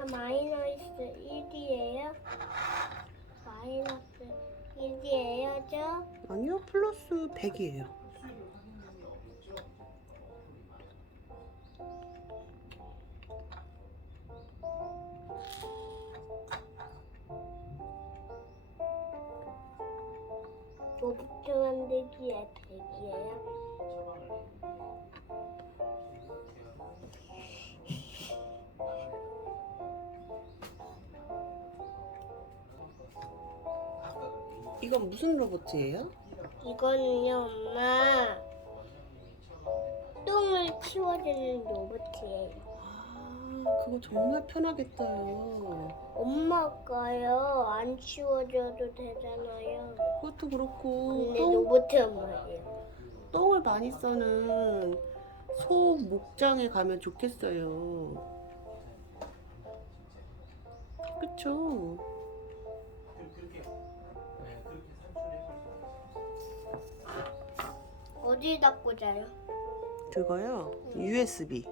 아, 마이너스 1이에요? 마이너스 1이에요, 저? 아니요, 플러스 100이에요. 로봇 만들기에 100이에요? 이건 무슨 로봇이에요? 이거는요, 엄마. 똥을 치워주는 로봇이에요. 아, 그거 정말 편하겠다요. 엄마가요, 안 치워줘도 되잖아요. 그것도 그렇고 근데 똥, 로봇 엄마예요. 똥을 많이 써는 소 목장에 가면 좋겠어요. 그쵸? 어디다 꽂아요? 그거요? USB.